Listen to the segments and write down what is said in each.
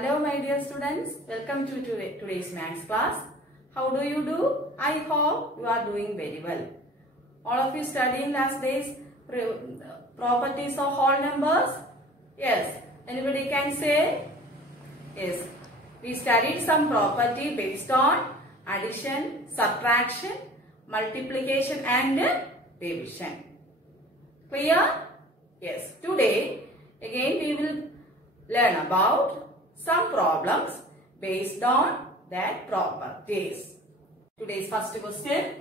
Hello my dear students, welcome to today's maths class. How do you do? I hope you are doing very well. All of you studying last days properties of whole numbers? Yes. Anybody can say? Yes. We studied some property based on addition, subtraction, multiplication and division. Clear? Yes. Today again we will learn about some problems based on that properties. Today's first question.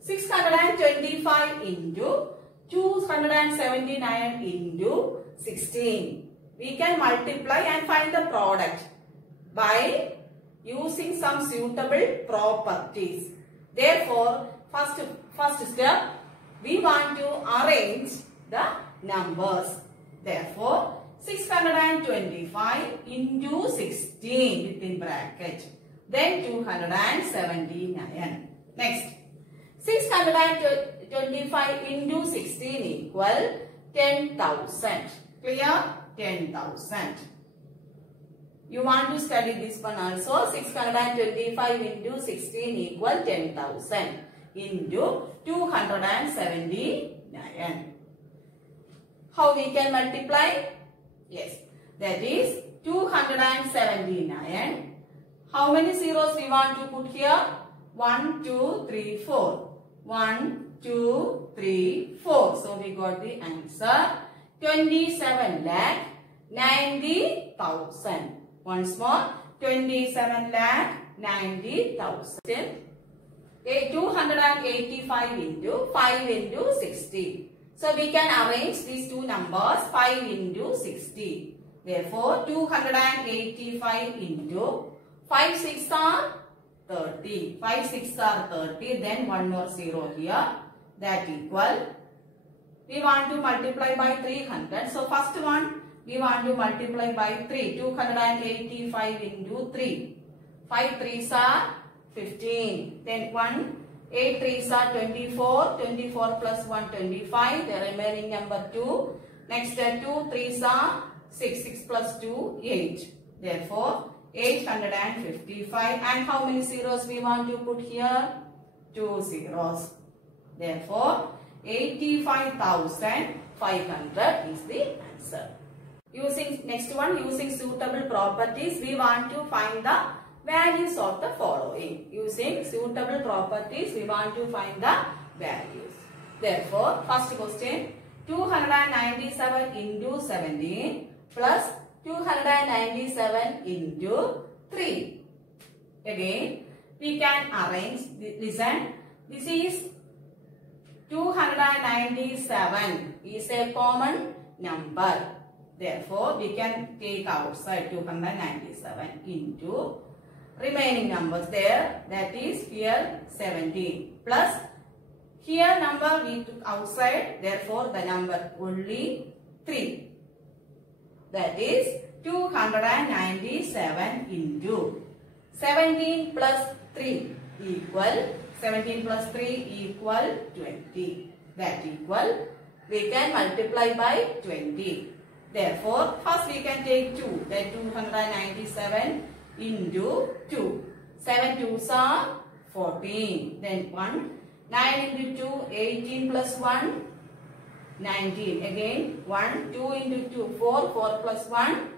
625 into 279 into 16. We can multiply and find the product by using some suitable properties. Therefore, first step, we want to arrange the numbers. Therefore, 625 into 16 within bracket. Then 279. Next, 625 into 16 equal 10,000. Clear? 10,000. You want to study this one also. 625 into 16 equal 10,000 into 279. How we can multiply? Yes, that is 279. How many zeros we want to put here? 1, 2, 3, 4. 1, 2, 3, 4. So we got the answer 27,90,000. Once more, 27,90,000. 285 into 5 into 60. So we can arrange these two numbers 5 into 60. Therefore, 285 into 5 6 are 30. 5 6 are 30. Then one more 0 here. That equal. We want to multiply by 300. So first one we want to multiply by 3. 285 into 3. 5 3s are 15. Then 1. 8 3s are 24. 24 plus 1 25. The remaining number 2. Next 2 3s are 6. 6 plus 2 8. Therefore 855. And how many zeros we want to put here? 2 zeros. Therefore 85,500 is the answer. Next one, using suitable properties, we want to find the values of the following. Using suitable properties, we want to find the values. Therefore, first question, 297 into 17 plus 297 into 3. Again, we can arrange, listen, this is 297 is a common number. Therefore, we can take outside 297 into remaining numbers there. That is here 17 plus here number we took outside. Therefore, the number only 3. That is 297 into 17 plus 3 equal 17 plus 3 equal 20. That equal we can multiply by 20. Therefore, first we can take 2. That 297 into 2. 7 2s are 14. Then 1. 9 into 2, 18 plus 1, 19. Again, 1, 2 into 2, 4. 4 plus 1,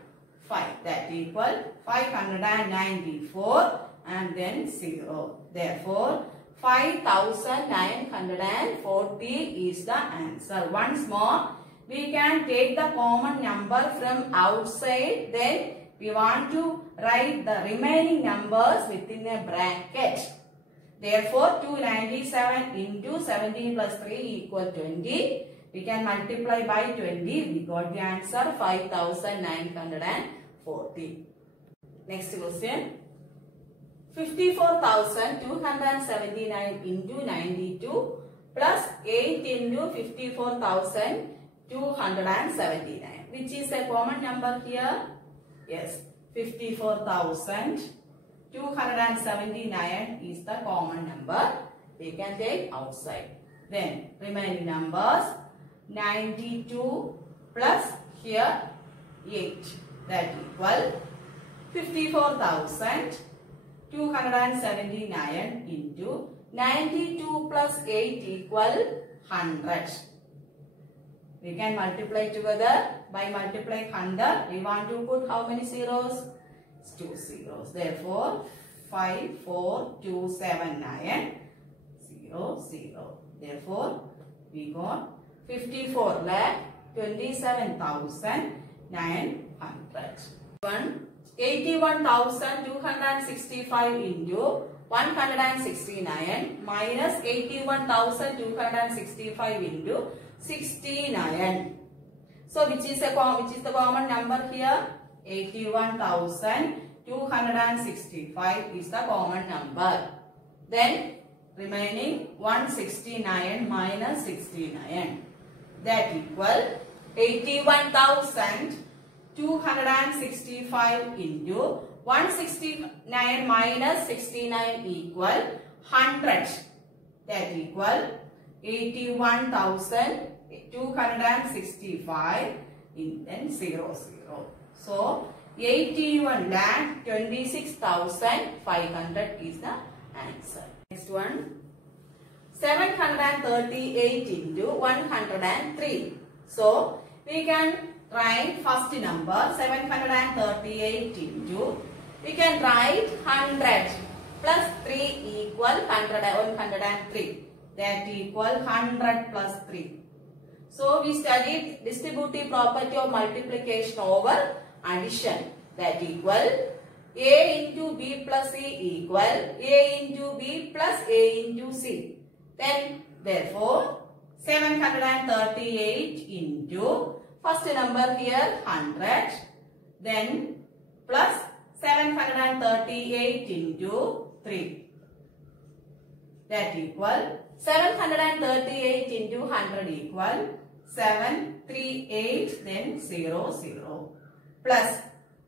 5. That equal 594 and then 0. Therefore, 5,940 is the answer. Once more, we can take the common number from outside. Then we want to write the remaining numbers within a bracket. Therefore, 297 into 17 plus 3 equal 20. We can multiply by 20. We got the answer 5,940. Next question. 54,279 into 92 plus 8 into 54,279. Which is a common number here? Yes, 54,279 is the common number. We can take outside. Then remaining numbers 92 plus here 8. That equal 54,279 into 92 plus 8 equal 100. We can multiply together. By multiplying 100, we want to put how many zeros? 2 zeros. Therefore, 54279 0 0. Therefore, we got 54,27,900. 81,265 into 169 minus 81,265 into 69. So which is the common number here? 81,265 is the common number. Then remaining 169 minus 69. That equal 81,265 into 169 minus 69 equal 100. That equal 81,265 in then 0 0. So 81,26,500 is the answer. Next one. 738 into 103. So we can write first number 738 into, we can write 100 plus 3 equal 103. That equal 100 plus 3. So we studied distributive property of multiplication over addition. That equal A into B plus C equal A into B plus A into C. Then therefore 738 into first number here 100, then plus 738 into 3. That equal 738 into 100 equal 738 then 0 0 plus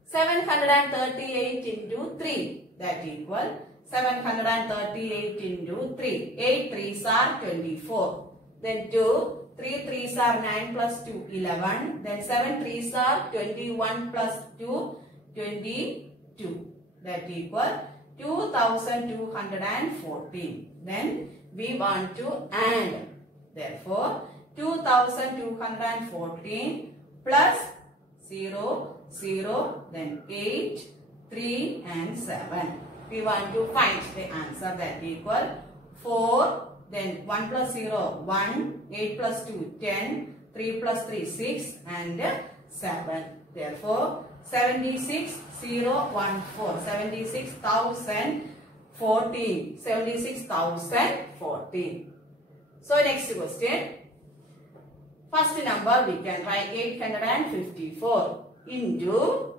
738 into 3. That equal 738 into 3. 8 3s are 24. Then 2. 3 3s are 9 plus 2 11. Then 7 3s are 21 plus 2 22. That equal 2214. Then we want to add. Therefore 2214 plus 0 0 then 8 3 and 7. We want to find the answer. That equal 4, then 1 plus 0 1, 8 plus 2 10, 3 plus 3 6 and 7. Therefore 76,014, 76,014, 76,014. So next question. First number we can write 854 into,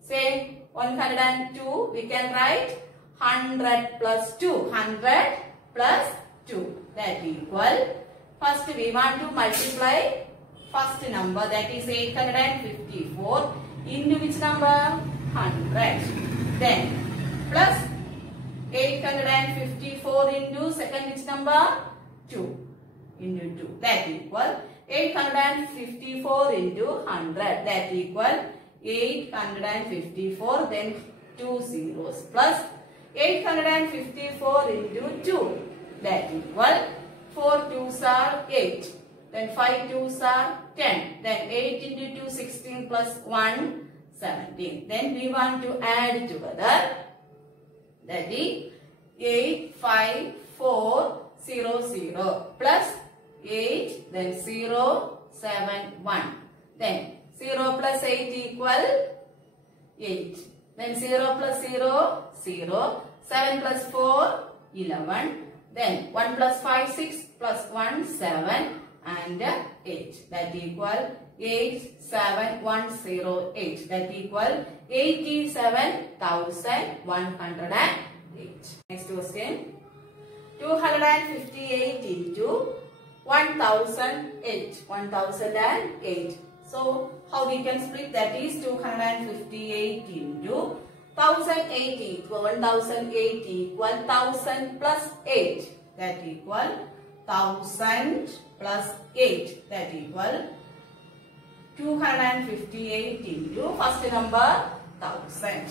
say 102, we can write 100 plus 2, 100 plus 2. That equal, first we want to multiply first number, that is 854 into which number? 100. Then plus 854 into second which number? 2 into 2. That equal 854 into 100. That equal 854 then 2 zeros plus 854 into 2. That equal 4 2s are 8. Then 5 2s are 10. Then 8 into 2 16 plus 1 17. Then we want to add together. That is 8 5 4 0 0 plus 8 then 0 7 1. Then 0 plus 8 equal 8. Then 0 plus 0 0. 7 plus 4 11. Then 1 plus 5 6 plus 1 7 and 8. That equal 87108. That equal 87,108. Next question. 258 into 1008. 1008. So how we can split? That is 258 into 1008 equal 1008 equal 1000 plus 8. That equal 1000 plus 8. That equal 258 into first number 1000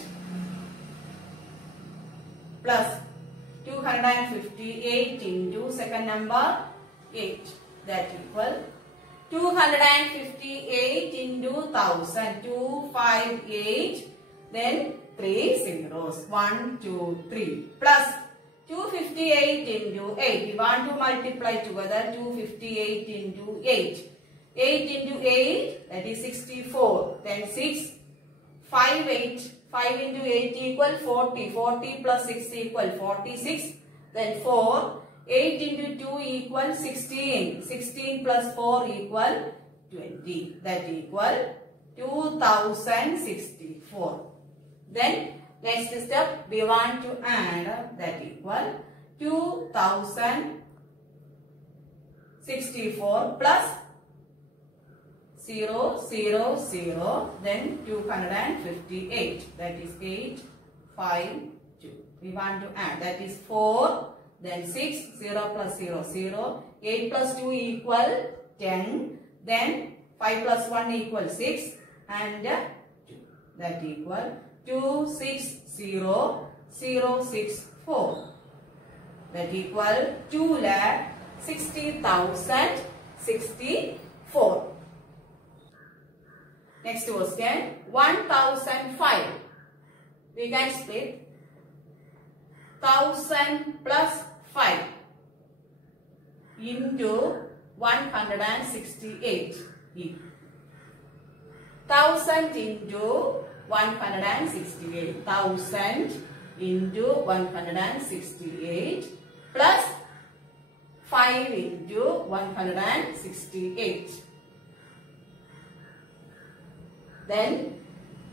plus 258 into second number 8, that equal 258 into 1000, 258, then 3 zeros, 1, 2, 3 plus 258 into 8. We want to multiply together 258 into 8. 8 into 8, that is 64. Then 6, 5, 8. 5 into 8 equal 40. 40 plus 6 equal 46. Then 4. 8 into 2 equal 16. 16 plus 4 equal 20. That equal 2064. Then next step we want to add, that equal 2064 plus 0, 0, 0, then 258, that is 8, 5, 2. We want to add, that is 4, then 6, 0 plus 0, 0, 8 plus 2 equal 10, then 5 plus 1 equal 6, and 2, that equal 260064, that equal 2,60,064. Next question, 1005. We can split 1000 plus 5 into 168. 1000 into 168. 1000 into 168 plus 5 into 168. Then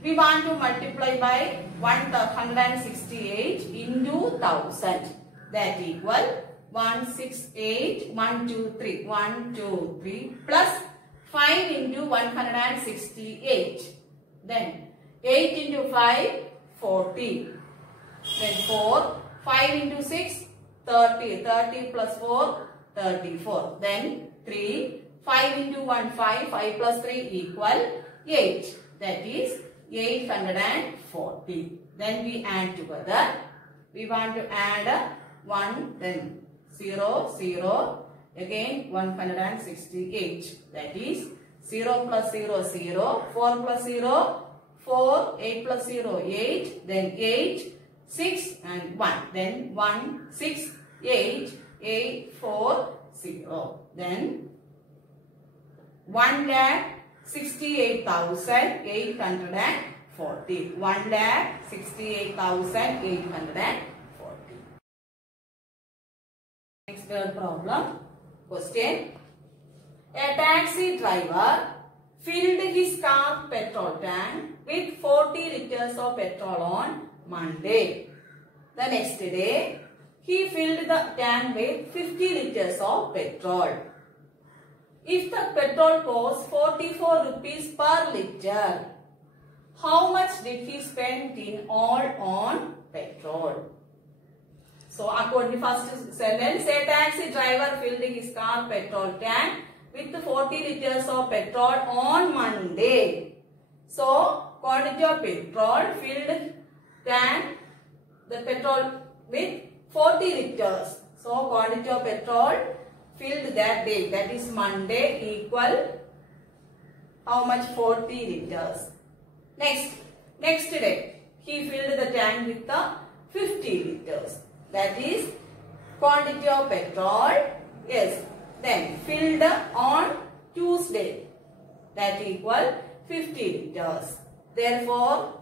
we want to multiply by 168 into 1000. That equal 168, 1, 2, 3, 1, 2, 3 plus 5 into 168. Then 8 into 5, 40. Then 4, 5 into 6, 30. 30 plus 4, 34. Then 3, 5 into 1, 5. 5 plus 3 equal 8. That is 840. Then we add together. We want to add 1, then 0, 0. Again 168. That is 0 plus 0, 0. 4 plus 0, 4. 8 plus 0, 8. Then 8, 6 and 1. Then 1, 6, 8, 8, 4, 0. Then 1,68,840. 1,68,840. Next problem. Question. A taxi driver filled his car petrol tank with 40 liters of petrol on Monday. The next day, he filled the tank with 50 liters of petrol. If the petrol costs 44 rupees per liter, how much did he spend in all on petrol? So, according to first sentence, a taxi driver filled his car petrol tank with 40 liters of petrol on Monday. So, quantity of petrol filled tank, the petrol with 40 liters. So, quantity of petrol filled that day, that is Monday, equal how much? 40 liters. Next day, he filled the tank with the 50 liters. That is quantity of petrol, yes, then filled on Tuesday, that equal 50 liters. Therefore,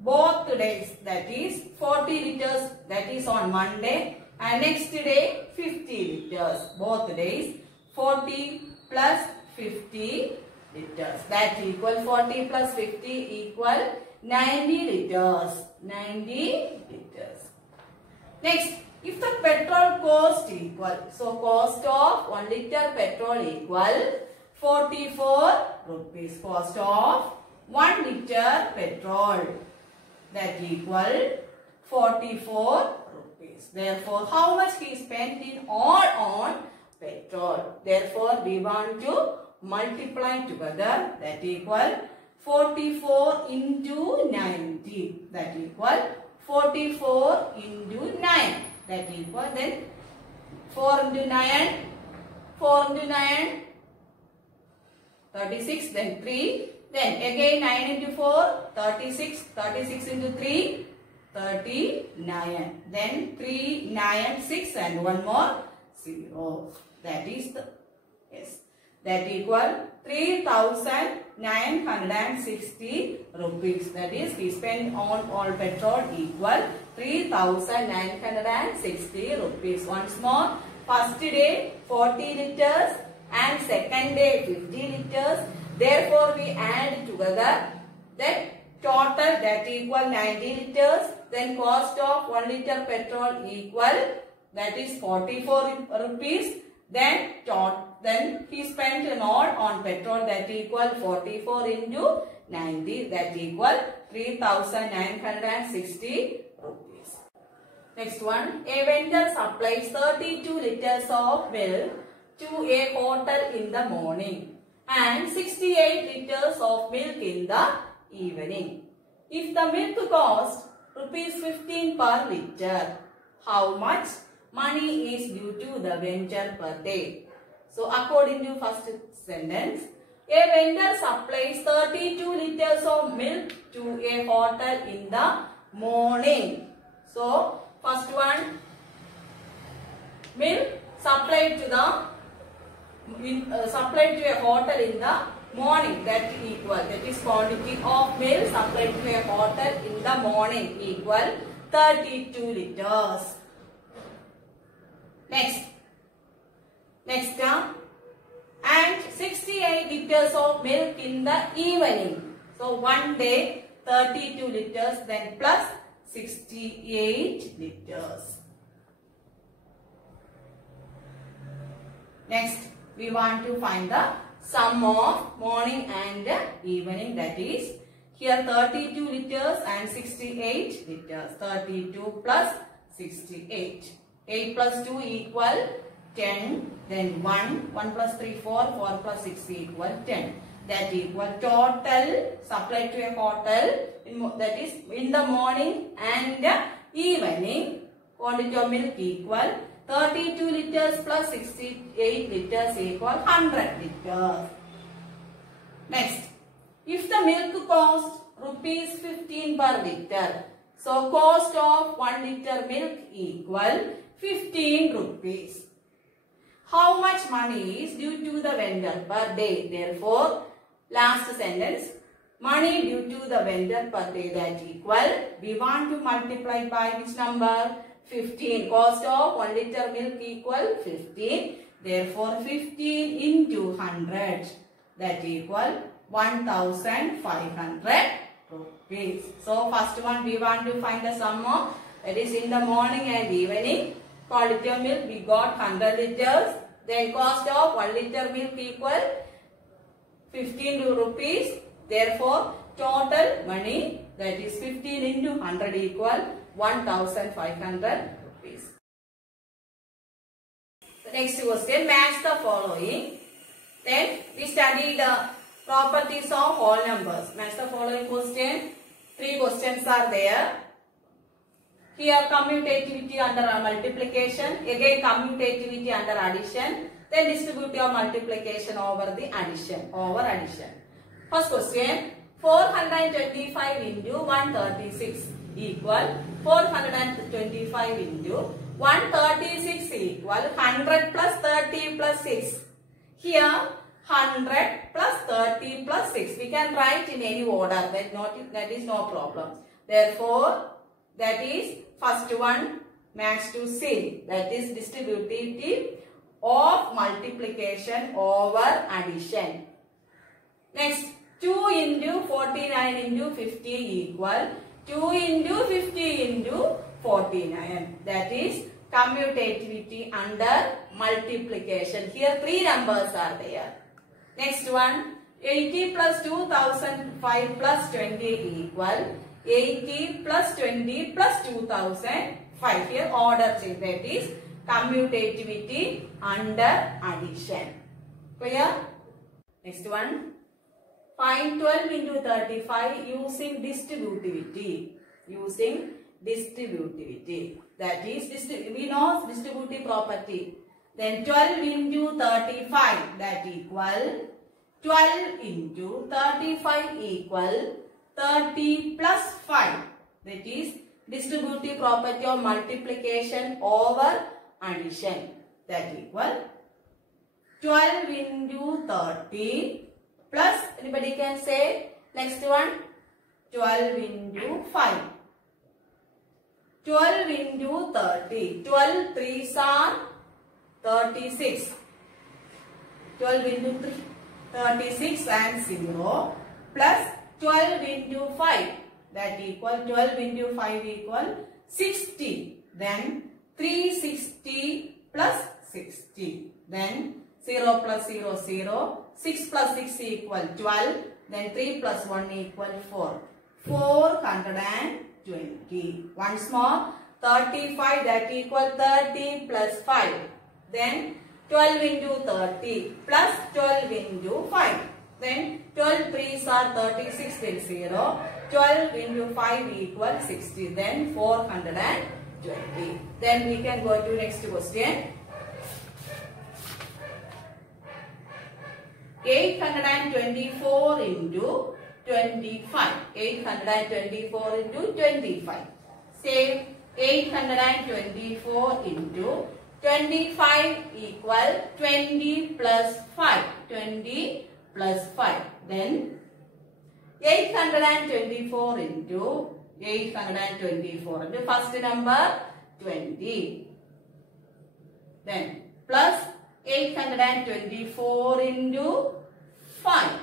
both days, that is 40 liters, that is on Monday, and next day 50 liters. Both days 40 plus 50 liters. That equal 40 plus 50 equal 90 liters. 90 liters. Next, if the petrol cost equal, so cost of 1 liter petrol equal 44 rupees. Cost of 1 liter petrol, that equal 44 rupees. Therefore, how much he spent in all on petrol? Therefore, we want to multiply together, that equal 44 into 90. That equal 44 into 9. That equal then 4 into 9. 4 into 9. 36. Then 3. Then again 9 into 4. 36. 36 into 3. 39. Then 3, 9, 6 and one more 0. That is the, yes, that equal 3,960 rupees. That is, we spent on all petrol equal 3,960 rupees. Once more, first day 40 liters and second day 50 liters. Therefore, we add together that total, that equal 90 liters. Then cost of 1 liter petrol equal, that is 44 rupees. Then he spent an all on petrol, that equal 44 into 90, that equal 3,960 rupees. Next one, a vendor supplies 32 liters of milk to a hotel in the morning and 68 liters of milk in the evening. If the milk costs rupees 15 per liter, how much money is due to the vendor per day? So according to first sentence, a vendor supplies 32 liters of milk to a hotel in the morning. So first one, milk supplied to a hotel in the morning, that equal, that is quantity of milk supplied to a hotel in the morning equal 32 liters. Next term, and 68 liters of milk in the evening. So one day 32 liters, then plus 68 liters. Next, we want to find the sum of morning and evening, that is here 32 liters and 68 liters. 32 plus 68. 8 plus 2 equal 10. Then 1 plus 3, 4, 4 plus 6 equal 10. That equal total supplied to a hotel, that is in the morning and evening, quantity of milk equal 32 liters plus 68 liters equal 100 liters. Next, if the milk costs rupees 15 per liter, so cost of 1 liter milk equal 15 rupees. How much money is due to the vendor per day? Therefore, last sentence, money due to the vendor per day, that equal, we want to multiply by which number? 15. Cost of 1 liter milk equal 15. Therefore, 15 into 100, that equal 1,500 rupees. So, first one we want to find the sum of, that is in the morning and evening. Quantity of milk we got 100 liters. Then cost of 1 liter milk equal 15 rupees. Therefore, total money, that is 15 into 100 equal 1,500 rupees. The next question, match the following. Then we study the properties of whole numbers. Match the following question. 3 questions are there. Here commutativity under multiplication, again commutativity under addition, then distributive of multiplication over the addition, First question, 425 into 136 equal 425 into 136 equal 100 plus 30 plus 6. Here 100 plus 30 plus 6. We can write in any order, that is no problem. Therefore, that is first one match to sin, that is distributive of multiplication over addition. Next, 2 into 49 into 50 equal 2 into 50 into 49. That is commutativity under multiplication. Here 3 numbers are there. Next one, 80 plus 2005 plus 20 equal 80 plus 20 plus 2005. Here order change, that is commutativity under addition. Clear? Next one. Find 12 into 35 using distributivity. Using distributivity. That is, we know distributive property. Then 12 into 35, that equal 12 into 35 equal 30 plus 5. That is distributive property of multiplication over addition. That equal 12 into 30 plus, anybody can say next one, 12 into 5. 12 into 30. 12 3s are 36. 12 into 3, 36 and 0 plus 12 into 5. That equal 12 into 5 equal 60. Then 360 plus 60. Then 0 plus 0, 0. 6 plus 6 equal 12. Then 3 plus 1 equal 4. 420. Once more. 35, that equal 30 plus 5. Then 12 into 30 plus 12 into 5. Then 12 3s are 36 then 0. 12 into 5 equal 60. Then 420. Then we can go to next question. 824 into 25. 824 into 25. Same. 824 into 25 equal 20 plus 5. 20 plus 5. Then 824 into 824. The first number 20. Then plus 824 into 5.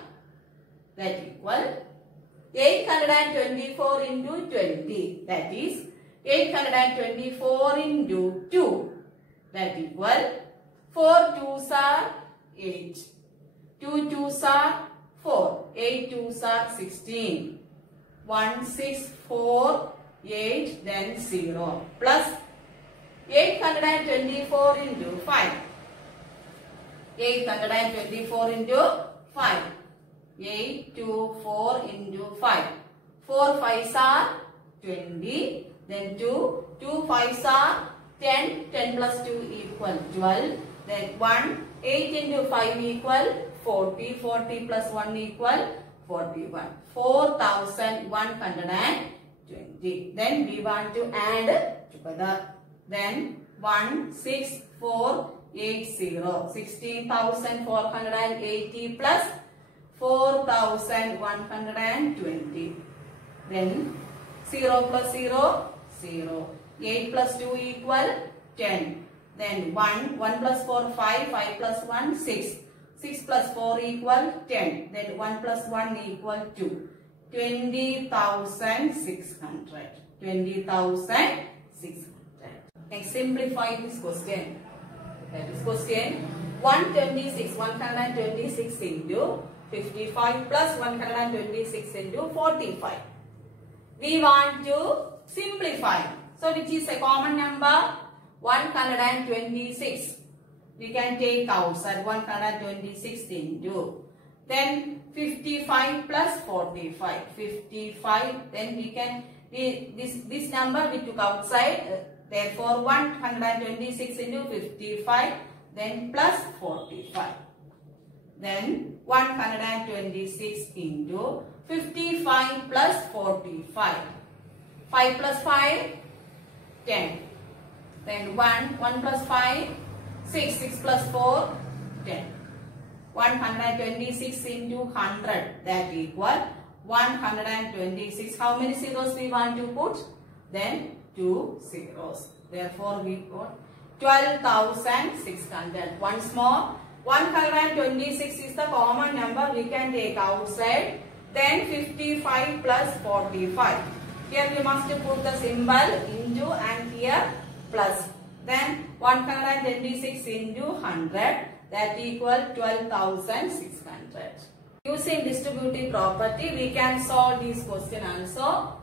That equal 824 into 20. That is 824 into 2. That equal 4 2s are 8. 2 2s are 4. 8 2s are 16. 1 6 4 8 then 0 plus 824 into 5. 824 into 5. 8 2 4 into 5. 4 5s are 20. Then 2. 2 5s are 10. 10 plus 2 equal 12. Then 1. 8 into 5 equal 40. 40 plus 1 equal 41. 4120. Then we want to add together. Then 1 6 4 8 0. 16,480 plus 4,120. Then 0 plus 0 0. 8 plus 2 equal 10. Then 1 plus 4 5. 5 plus 1 6. 6 plus 4 equal 10. Then 1 plus 1 equal 2. 20,600. 20,600. Next, simplify this question. That is question 126. 126 into 55 plus 126 into 45. We want to simplify. So, which is a common number? 126. We can take outside 126 into. Then 55 plus 45. 55. Then we can, this number we took outside. Therefore, 126 into 55. Then plus 45. Then 126 into 55 plus 45. 5 plus 5, 10. Then 1 plus 5, 6. 6 plus 4, 10. 126 into 100. That equal 126. How many zeros we want to put? Then 2 zeros. Therefore, we got 12,600. Once more, 126 is the common number we can take outside. Then 55 plus 45. Here we must put the symbol into and here plus. Then 126 into 100. That equal 12,600. Using distributive property, we can solve this question also.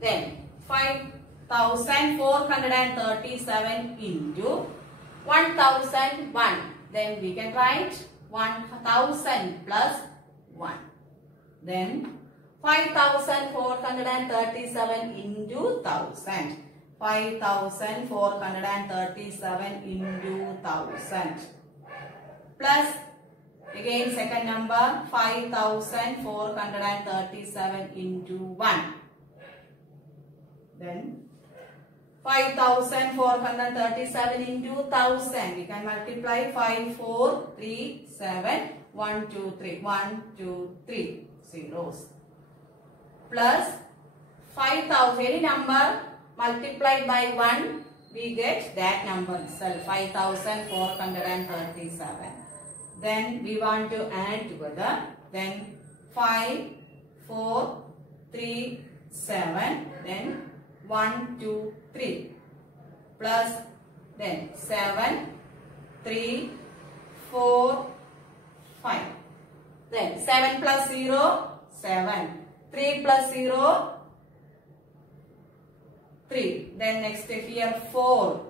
Then 5,437 into 1,001. Then we can write 1000 plus 1. Then 5437 into 1000. 5437 into 1000. Plus again second number 5437 into 1. Then 5437 into 1000. We can multiply 5, 4, 3, 7, 1, 2, 3. 1, 2, 3 zeros. Plus 5000. Any number multiplied by 1, we get that number itself. 5437. Then we want to add together. Then 5, 4, 3, 7. Then 1, 2, 3. Plus then 7, 3, 4, 5. Then 7 plus 0, 7. 3 plus 0, 3. Then next here 4.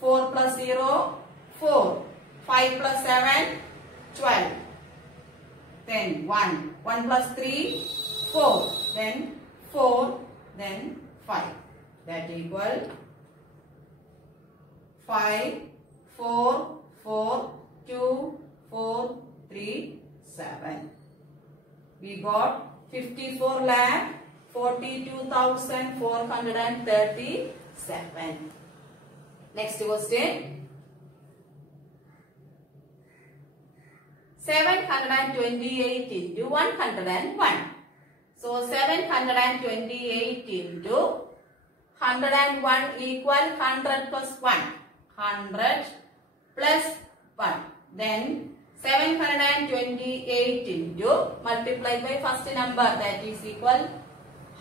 4 plus 0, 4. 5 plus 7, 12. Then 1. 1 plus 3, 4. Then 4. Then 5. That equal 5, 4, 4, 2, 4, 3, 7. We got 54,42,437. Next question. 728 into 101. So 728 into 101 equal 100 plus 1. 100 plus 1. Then 728 into multiplied by first number, that is equal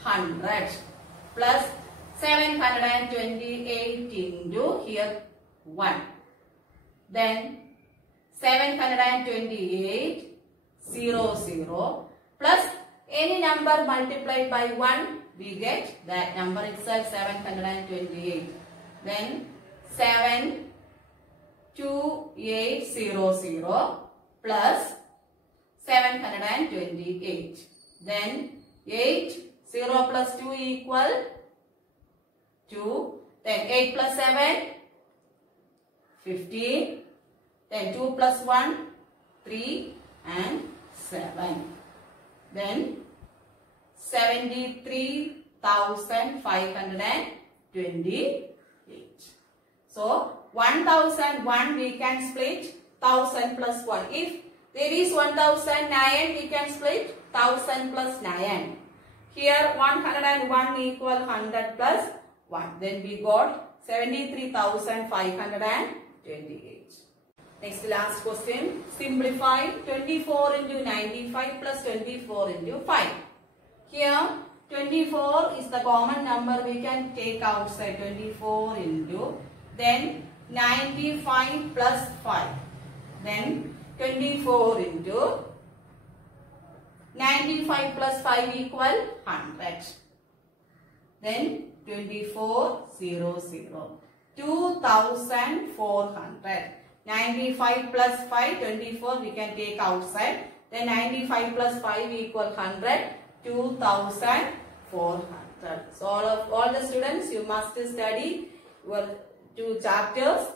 100 plus 728 into here 1. Then 728 0 0 plus any number multiplied by 1, we get that number itself, 728. Then 72800 plus 728. Then 8, 0 plus 2 equal 2. Then 8 plus 7, 15. Then 2 plus 1, 3 and 7. Then 73,528. So 1001 we can split 1000 plus 1. If there is 1009, we can split 1000 plus 9. Here 101 equal 100 plus 1. Then we got 73,528. Next last question. Simplify 24 into 95 plus 24 into 5. Here 24 is the common number we can take outside. 24 into then 95 plus 5. Then 24 into 95 plus 5 equal 100. Then 24 0 0. 2400. 95 plus 5, 24 we can take outside. Then 95 plus 5 equal 100, 2400. So all the students, you must study your 2 chapters.